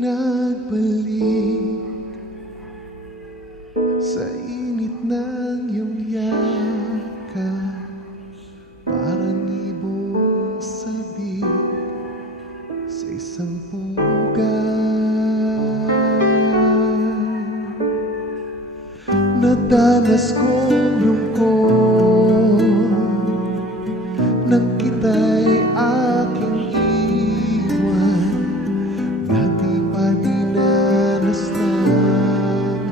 Nagbalik sa init ng iyong yakap, parang ibong sabik sa isang pugan. Nadanas kong lungkot nang kita'y aking iwan. Dati pa dinanas ng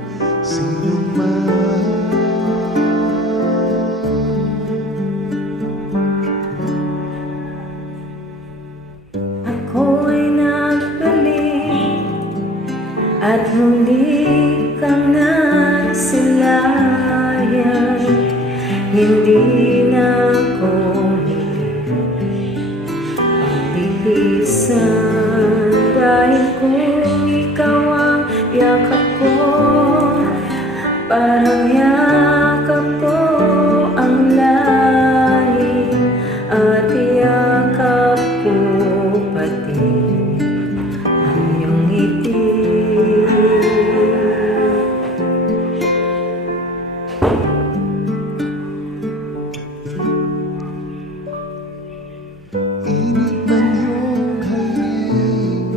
sino man. Ako'y nagbalik at muli kang nasilayan. Hindi na ako pagtitiisan, dahil kung ikaw ang yakap ko, parang yakap ko ang langit, at yakap ko pati ang iyong ngiti. Init ng iyong halik,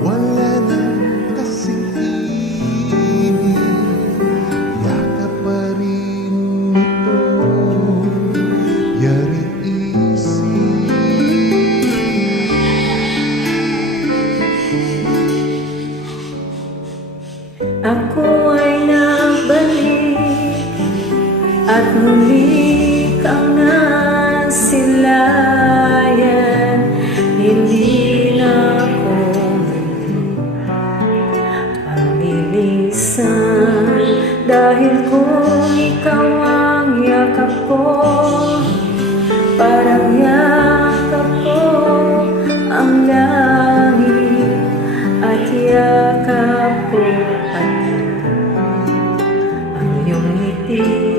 wala nang kasing init. Yakap pa rin ito, yaring isip. Ako ay nagbalik at muli kang nasilayan. Hindi na ako paglilisan, dahil kung ikaw ang yakap ko, parang yakap ko ang langit, at yakap ko pati ang iyong ngiti.